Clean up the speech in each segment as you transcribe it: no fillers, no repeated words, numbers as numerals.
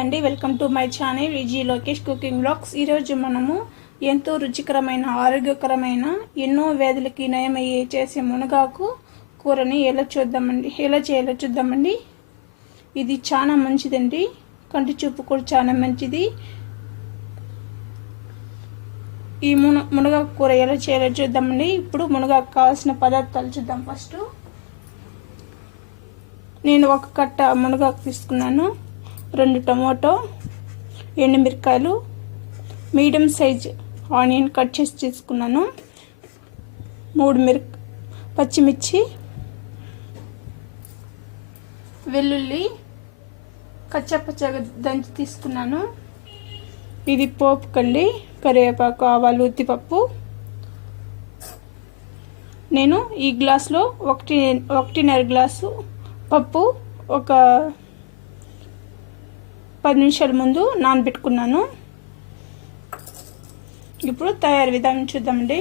అండి, welcome to my channel Viji Lokesh cooking blogs. ఈరోజు మనము ఎంతో రుచికరమైన ఆరోగ్యకరమైన ఎన్నో వ్యాధులకి నయమయ్యే చేసే మునగాకు కూరని ఎలా చేయాలో చూద్దామండి. ఇది చాలా మంచిదండి, కంటి చూపు కూడా చాలా మంచిది. ఈ మునగాకు కూర ఎలా చేయాలో చూద్దామండి. ఇప్పుడు మునగాకు కావాల్సిన పదార్థాలు చూద్దాం. ఫస్ట్ నేను ఒక కట్ట మునగాకు తీసుకున్నాను, 2 టమాటో, ఎండుమిరకాయలు, మీడియం సైజ్ ఆనియన్ కట్ చేసి తీసుకున్నాను, 3 పచ్చిమిర్చి, వెల్లుల్లి కచ్చాపచ్చగా దంచి తీసుకున్నాను. ఇది పోపు కండి, కరివేపాకు, ఆవాలు, ఉద్దిపప్పు. నేను ఈ గ్లాసులో 1.5 గ్లాసు పప్పు ఒక 10 నిమిషాల ముందు నానబెట్టుకున్నాను. ఇప్పుడు తయారీ విధానం చూద్దామండి.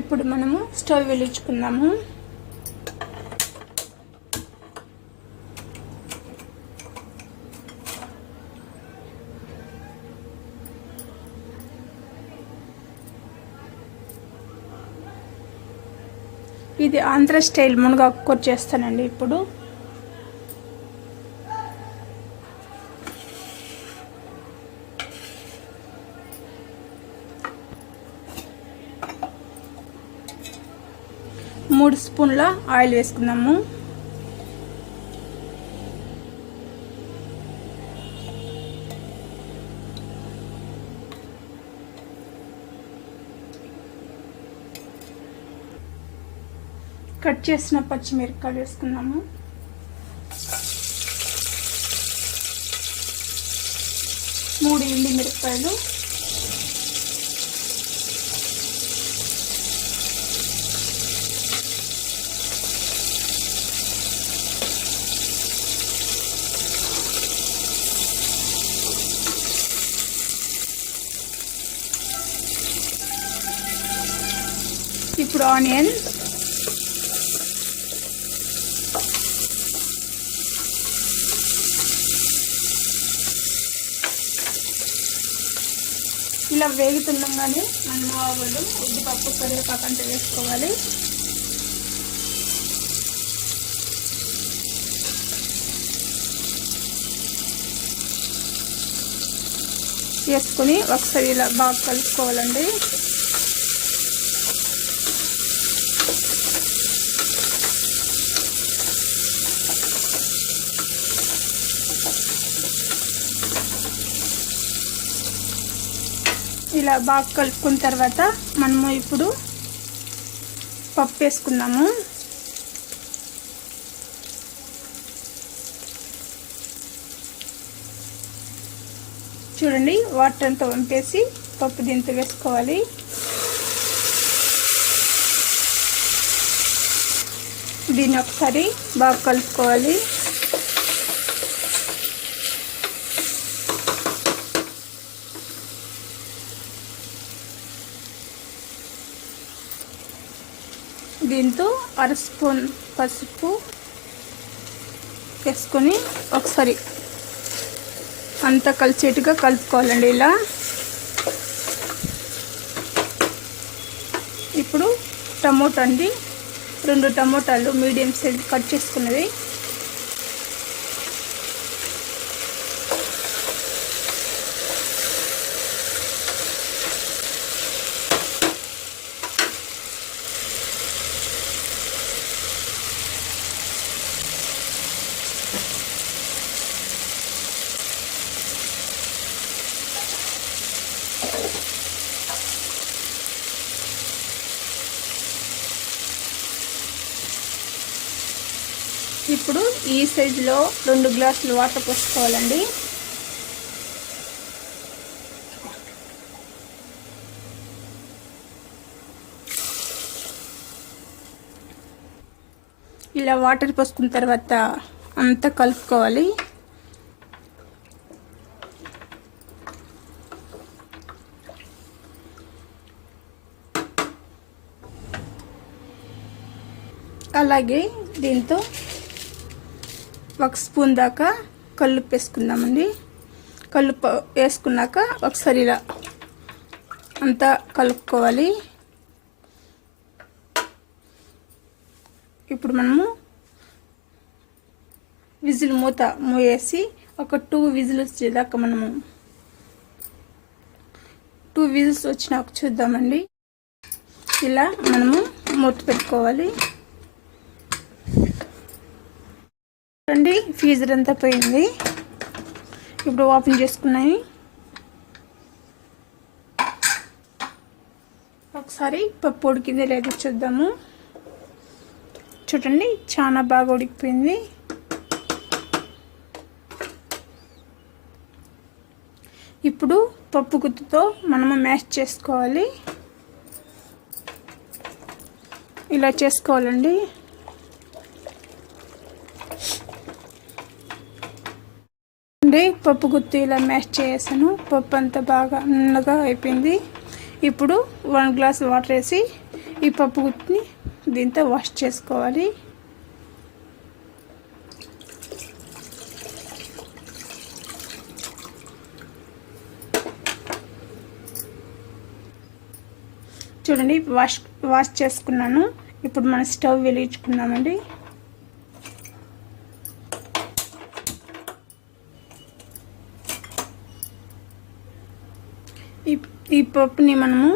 ఇప్పుడు మనము స్టవ్ వెలిగించుకుందాము. ఇది ఆంధ్ర స్టైల్ మునగాకు కూర చేస్తానండి. ఇప్పుడు 3 స్పూన్ల ఆయిల్ వేసుకుందాము. కట్ చేసిన పచ్చిమిరపకాయలు వేసుకుందాము. మూడు ఎండుమిరపకాయలు, ఇప్పుడు ఆనియన్, ఇలా వేగుతుండగానే మనం ఆవాలు, ఉద్దిపప్పు, కరివేపాకు అంతా వేసుకోవాలి. వేసుకొని ఒకసారి ఇలా బాగా కలుపుకోవాలండి. ఇలా బాగా కలుపుకున్న తర్వాత మనము ఇప్పుడు పప్పు వేసుకుందాము. చూడండి, వాటర్ అంతా వంపేసి పప్పు దీంతో వేసుకోవాలి. దీన్ని ఒకసారి బాగా కలుపుకోవాలి. దీంతో 1/2 స్పూన్ పసుపు వేసుకొని ఒకసారి అంతా కలిసేట్టుగా కలుపుకోవాలండి. ఇలా ఇప్పుడు టమోటా అండి, 2 టమోటాలు మీడియం సైజ్ కట్ చేసుకున్నది. ఇప్పుడు ఈ సైజులో 2 గ్లాసులు వాటర్ పోసుకోవాలండి. ఇలా వాటర్ పోసుకున్న తర్వాత అంతా కలుపుకోవాలి. అలాగే దీంతో 1 స్పూన్ దాకా కల్లుప్పు వేసుకుందామండి. కల్లుప్పు వేసుకున్నాక ఒకసారి ఇలా అంతా కలుపుకోవాలి. ఇప్పుడు మనము విజిల్ మూయేసి ఒక 2 విజిల్స్ వచ్చేదాకా మనము 2 విజిల్స్ వచ్చినాక చూద్దామండి. ఇలా మనము మూత పెట్టుకోవాలి. చూడండి ఫీజర్ అంతా పోయింది. ఇప్పుడు ఓపెన్ చేసుకున్నాయి. ఒకసారి పప్పు ఉడికింది లేదు చూద్దాము. చూడండి చాలా బాగా ఉడికిపోయింది. ఇప్పుడు పప్పు గుత్తుతో మనము మ్యాష్ చేసుకోవాలి. ఇలా చేసుకోవాలండి. పప్పు గుత్తి ఇలా మ్యాష్ చేసాను. పప్పు అంతా బాగా నున్నగా అయిపోయింది. ఇప్పుడు 1 గ్లాస్ వాటర్ వేసి ఈ పప్పు గుత్తిని దీంతో వాష్ చేసుకోవాలి. చూడండి వాష్ చేసుకున్నాను. ఇప్పుడు మనం స్టవ్ వెలిగించుకుందామండి. ఈ పప్పుని మనము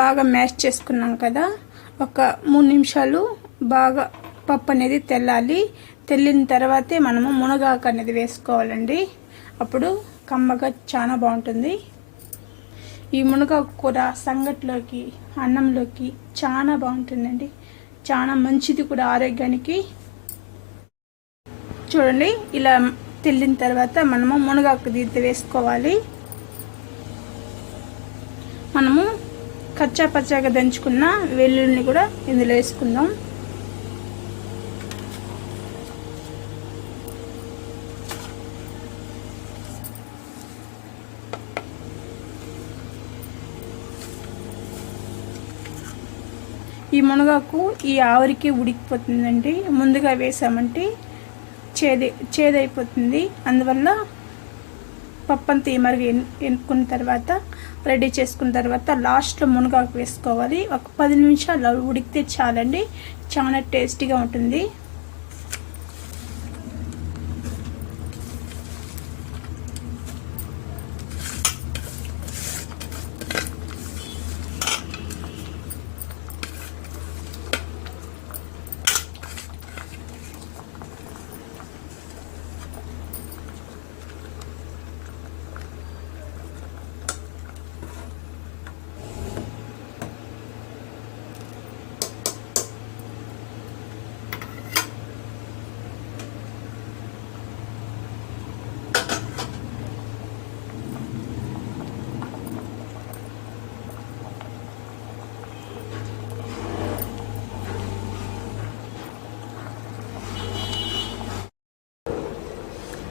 బాగా మ్యాష్ చేసుకున్నాం కదా, ఒక 3 నిమిషాలు బాగా పప్పు అనేది తెల్లాలి. తెల్లిన తర్వాతే మనము మునగాకు అనేది వేసుకోవాలండి. అప్పుడు కమ్మగా చాలా బాగుంటుంది. ఈ మునగాకు కూర సంగట్లోకి అన్నంలోకి చాలా బాగుంటుందండి. చాలా మంచిది కూడా ఆరోగ్యానికి. చూడండి ఇలా తెల్లిన తర్వాత మనము మునగాకు దీంతో వేసుకోవాలి. మనము కచ్చా పచ్చాగా దంచుకున్న వెల్లుల్లిని కూడా ఇందులో వేసుకుందాం. ఈ మునగాకు ఈ ఆవిరికి ఉడికిపోతుందండి. ముందుగా వేసామంటే చేదైపోతుంది. అందువల్ల పప్పు అంతా ఈ మరిగి ఎనుక్కున్న తర్వాత రెడీ చేసుకున్న తర్వాత లాస్ట్లో మునగాకు వేసుకోవాలి. ఒక 10 నిమిషాలు ఉడికితే చాలండి. చాలా టేస్టీగా ఉంటుంది.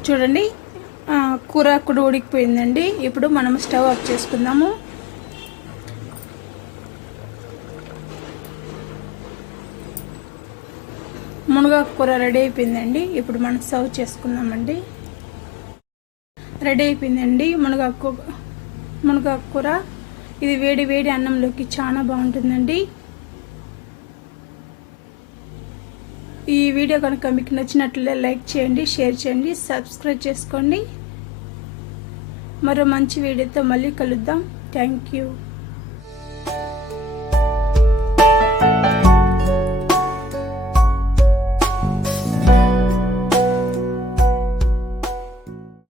చూడండి కూర కూడా ఉడికిపోయిందండి. ఇప్పుడు మనం స్టవ్ ఆఫ్ చేసుకుందాము. మునగాకు కూర రెడీ అయిపోయిందండి. ఇప్పుడు మనం సర్వ్ చేసుకుందామండి. రెడీ అయిపోయిందండి మునగాకు కూర. ఇది వేడి వేడి అన్నంలోకి చాలా బాగుంటుందండి. ఈ వీడియో కనుక మీకు నచ్చినట్లయితే లైక్ చేయండి, షేర్ చేయండి, సబ్స్క్రైబ్ చేసుకోండి. మరో మంచి వీడియోతో మళ్ళీ కలుద్దాం. Thank you.